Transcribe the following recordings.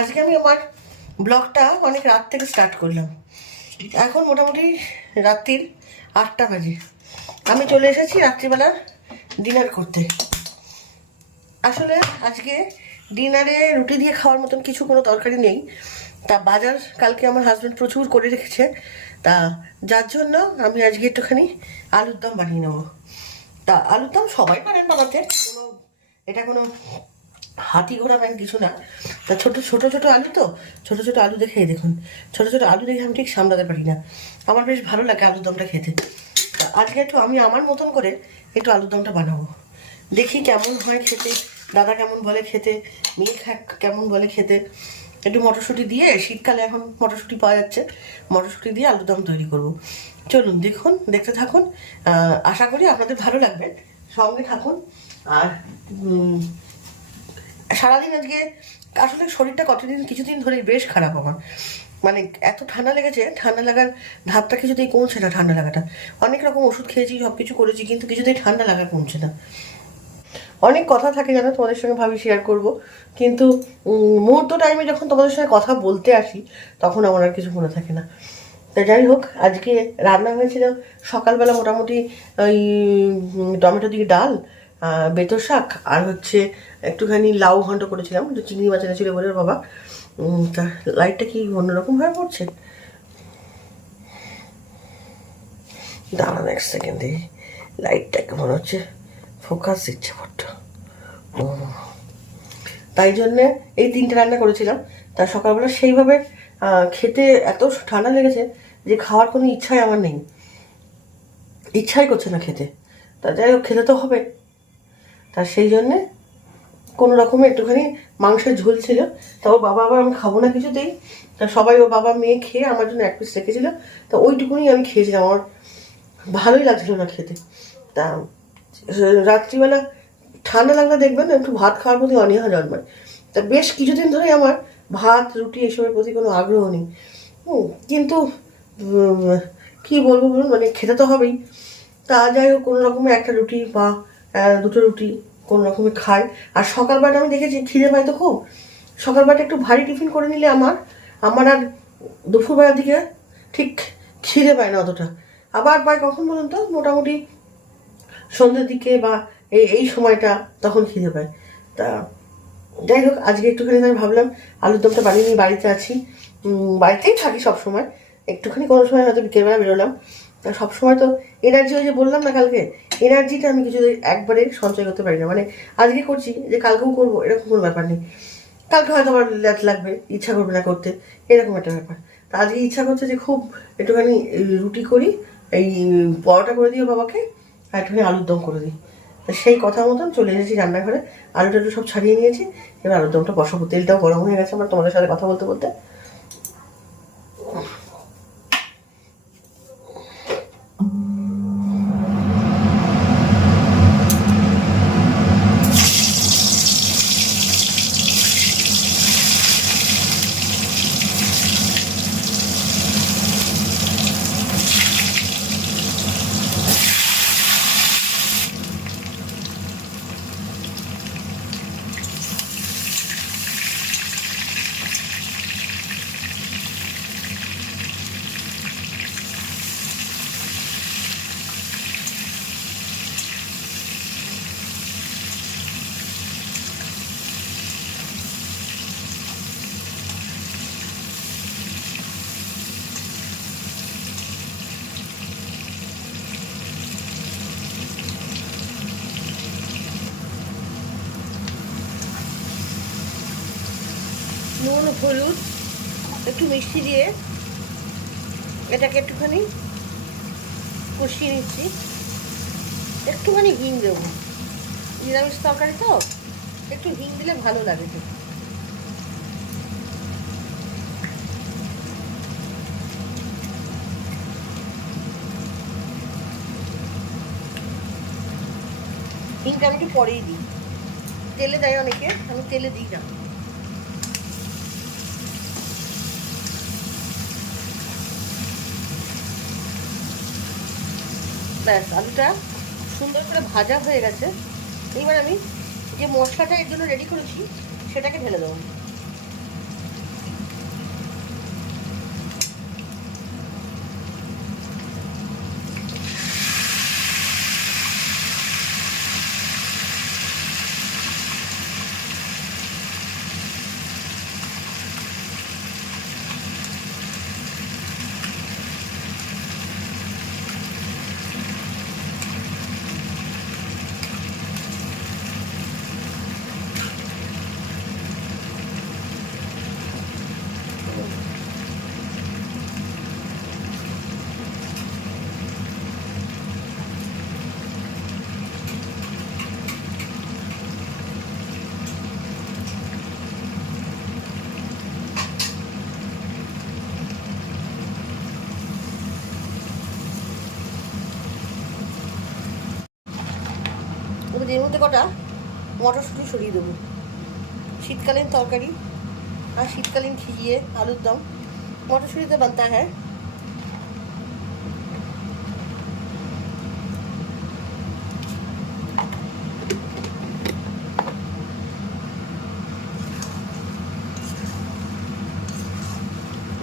আজকে আমি আমার ব্লগটা অনেক রাত থেকে স্টার্ট করলাম। এখন মোটামুটি রাত্রির 8টা বাজে। আমি চলে এসেছি রাত্রিবেলার ডিনার করতে। আসলে আজকে ডিনারে রুটি দিয়ে খাওয়ার মতন কিছু কোনো তরকারি নেই। তা বাজার কালকে আমার হাজব্যান্ড প্রচুর করে রেখেছে, তা যার জন্য আমি আজকে একটুখানি আলুর দম বানিয়ে নেবো। তা আলুর দম সবাই পারেন বানাতে, এটা কোনো হাতি ঘোড়া ব্যাংক কিছু না। তা ছোট ছোট ছোট আলু, তো ছোট ছোট আলু দেখে দেখুন, ছোট ছোট আলু দেখে আমি ঠিক সামলাতে পারি না। আমার বেশ ভালো লাগে আলুর দমটা খেতে। তা আজকে একটু আমি আমার মতন করে একটু আলুর দমটা বানাবো, দেখি কেমন হয় খেতে। দাদা কেমন বলে খেতে, মেয়ে কেমন বলে খেতে। একটু মটরশুঁটি দিয়ে, শীতকালে এখন মটরশুঁটি পাওয়া যাচ্ছে, মটরশুঁটি দিয়ে আলুর দম তৈরি করব। চলুন দেখুন, দেখতে থাকুন। আশা করি আপনাদের ভালো লাগবে, সঙ্গে থাকুন। আর সারাদিন আজকে আসলে শরীরটা কিছুদিন ধরে বেশ খারাপ আমার। মানে এত ঠান্ডা লেগেছে, ঠান্ডা লাগার ধাপটা কিছুতেই কমছে না। ঠান্ডা লাগাটা অনেক রকম ওষুধ খেয়েছি, সব কিছু করেছি, কিন্তু কিছুতেই ঠান্ডা লাগা কমছে না। অনেক কথা থাকে জানো, তোমাদের সঙ্গে ভাবি শেয়ার করব, কিন্তু মুহূর্ত টাইমে যখন তোমাদের সঙ্গে কথা বলতে আসি তখন আমার আর কিছু মনে থাকে না। তা যাই হোক, আজকে রান্না হয়েছিল সকালবেলা মোটামুটি ওই টমেটো দিয়ে ডাল, বেতো শাক, আর হচ্ছে একটুখানি লাউ ঘন্ট করেছিলাম, একটু চিংড়ি মাছ এনেছিল বলে বাবা। তা লাইটটা কি অন্যরকমভাবে পড়ছে, দাঁড়ান এক সেকেন্ডে, লাইটটাকে মনে হচ্ছে ফোকাস দিচ্ছে বড্ড, তাই জন্যে এই 3টে রান্না করেছিলাম। তা সকালবেলা সেইভাবে খেতে এত ঠান্ডা লেগেছে যে খাওয়ার কোনো ইচ্ছাই আমার নেই, ইচ্ছাই করছে না খেতে। তা যাই হোক, খেতে তো হবে। তা সেই জন্যে কোনো রকমে একটুখানি মাংসের ঝোল ছিল। তা ওর বাবা আবার আমি খাবো না কিছুতেই, তা সবাই ওর বাবা মেয়ে খেয়ে আমার জন্য 1 পিস রেখেছিল। তা ওইটুকুনি আমি খেয়েছিলাম, আমার ভালোই লাগছিল না খেতে। তা রাত্রিবেলা ঠান্ডা লাগলে দেখবেন একটু ভাত খাওয়ার প্রতি অনীহা জন্মায়। তা বেশ কিছুদিন ধরে আমার ভাত রুটি এসবের প্রতি কোনো আগ্রহ নেই। কিন্তু কী বলবো বলুন, মানে খেতে তো হবেই। তা যাই হোক, কোনো রকমে একটা রুটি বা 2টো রুটি কোনো রকমে খাই। আর সকালবেলাটা আমি দেখেছি খিদে পাই তো খুব, সকালবেলাটা একটু ভারী টিফিন করে নিলে আমার আর দুপুরবেলার দিকে ঠিক খিদে পায় না অতটা। আবার পায় কখন বলুন তো, মোটামুটি সন্ধ্যের দিকে বা এই সময়টা, তখন খিদে পায়। তা যাই হোক, আজকে একটুখানি আমি ভাবলাম আলুর দমটা বানিয়ে নিয়ে, বাড়িতে আছি, বাড়িতেই থাকি সবসময়, একটুখানি কোনো সময় হয়তো বিকেলবেলা বেরোলাম। তা সবসময় তো এনার্জি, ওই যে বললাম না কালকে, এনার্জিটা আমি কিছু একবারে সঞ্চয় করতে পারি না। মানে আজকে করছি যে কালকেও করবো এরকম কোনো ব্যাপার নেই। কালকে হয়তো আমার ল্যাদ লাগবে, ইচ্ছা করবে না করতে, এরকম একটা ব্যাপার। তা আজকে ইচ্ছা করছে যে খুব একটুখানি রুটি করি, এই পরোটা করে দিও বাবাকে, আর একটুখানি আলুর দম করে দিই। সেই কথা মতন চলে এসেছি রান্নাঘরে, আলুটা সব ছাড়িয়ে নিয়েছি। এবার আলুর দমটা বসাবো, তেলটাও গরম হয়ে গেছে আমার তোমাদের সাথে কথা বলতে বলতে। নুন, হলুদ, একটু মিষ্টি দিয়ে এটাকে একটুখানি কষিয়ে নিচ্ছি। একটুখানি হিং দেবো, নিরামিষ তরকারি তো একটু হিং দিলে ভালো লাগে। তো হিংটা আমি একটু পরেই দিই, তেলে দেয় অনেকে, আমি তেলে দিই না। ব্যাস, আলুটা সুন্দর করে ভাজা হয়ে গেছে। এইবার আমি যে মশলাটা এর জন্য রেডি করেছি সেটাকে ঢেলে দেবো। এর মধ্যে কটা মটরশুঁটি সরিয়ে দেবো। শীতকালীন তরকারি আর শীতকালীন ঘিয়ে আলুর দম मटरশুঁটি से बनता है।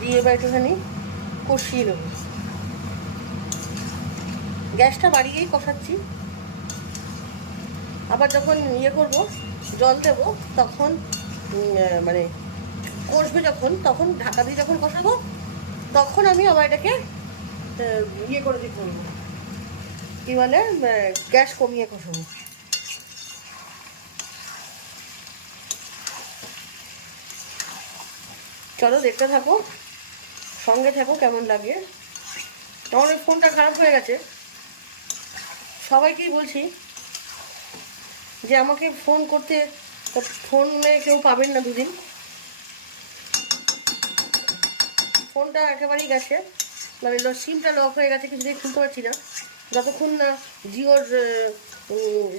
দিয়ে এবার একটুখানি কষিয়ে নেব। গ্যাসটা বাড়িয়েই কষাচ্ছি। আবার যখন ইয়ে করব, জল দেব, তখন মানে কষবে যখন, তখন ঢাকা দিয়ে যখন কষাবো, তখন আমি আবার এটাকে ইয়ে করে দিয়ে করবো, কী বলে, গ্যাস কমিয়ে কষাবো। চলো দেখতে থাকো, সঙ্গে থাকো, কেমন লাগে। আমার ওই ফোনটা খারাপ হয়ে গেছে। সবাইকেই বলছি যে আমাকে ফোন করতে, ফোনে কেউ পাবেন না দুদিন। ফোনটা একেবারেই গেছে, মানে সিমটা লক হয়ে গেছে, কিছুতেই খুলতে পারছি না যতক্ষণ না জিওর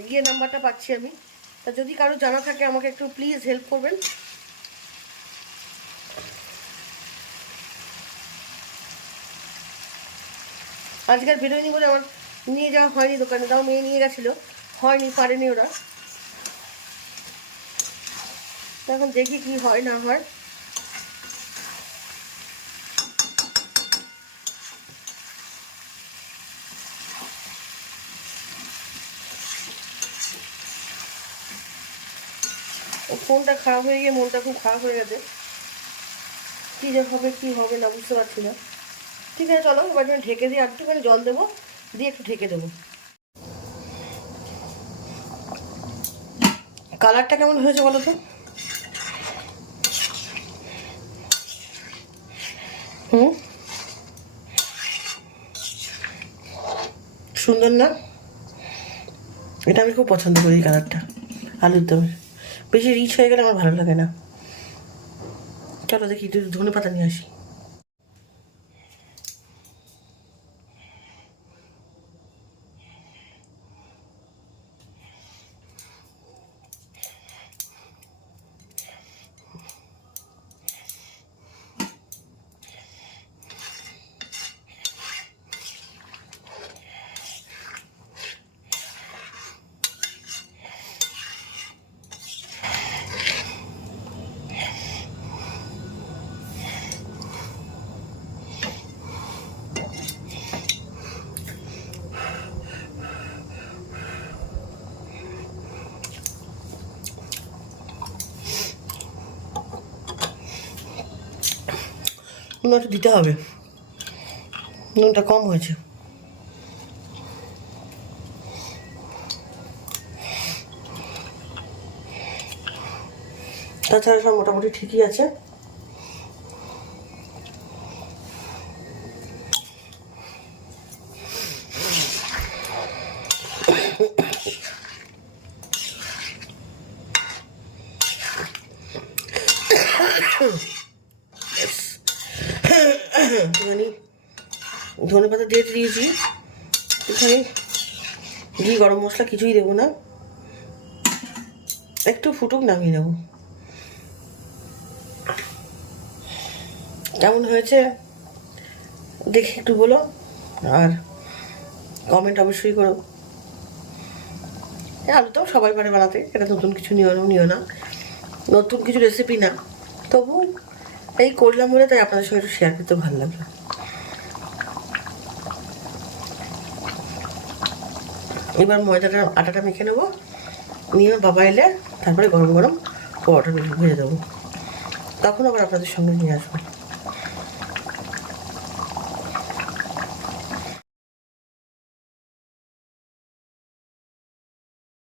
ইয়ে নাম্বারটা পাচ্ছি আমি। তা যদি কারো জানা থাকে আমাকে একটু প্লিজ হেল্প করবেন। আজকাল বেরোয়নি বলে আমার নিয়ে যাওয়া হয়নি দোকানে, তাও মেয়ে নিয়ে গেছিলো, হয়নি, পারেনি ওরা। এখন দেখি কি হয় না হয়। ফোনটা খারাপ হয়ে গিয়ে মনটা খুব খারাপ হয়ে গেছে। কী যে হবে কী হবে না বুঝতে পারছি না। ঠিক আছে চলো, এবার আমি ঢেকে দিই, আর একটুখানি জল দেবো, দিয়ে একটু ঢেকে দেবো। কালারটা কেমন হয়েছে বলো তো? সুন্দর না? এটা আমি খুব পছন্দ করি এই কালারটা আলুর দমের। বেশি রিচ হয়ে গেলে আমার ভালো লাগে না। চলো দেখি একটু ধনে পাতা নিয়ে আসি। নুন একটু দিতে হবে, নুনটা কম হয়েছে। তাছাড়া সব মোটামুটি ঠিকই আছে। একটুখানি ধনে পাতা দিয়ে দিয়েছি, এখানে ঘি, গরম মশলা কিছুই দেবো না, একটু ফুটুক, নামিয়ে নেব। কেমন হয়েছে দেখি একটু বলো, আর কমেন্ট অবশ্যই করো। আলু তো সবাই পারে বানাতে, এটা নতুন কিছু নিও না, নতুন কিছু রেসিপি না, তবু এই করলাম বলে তাই আপনাদের সঙ্গে একটু শেয়ার করতে ভালো লাগলো। এবার ময়দাটা, আটাটা মেখে নেবো, নিয়ে বাবা এলে তারপরে গরম গরম পরোটা ভেজে দেবো, তখন আবার আপনাদের সঙ্গে নিয়ে আসবো।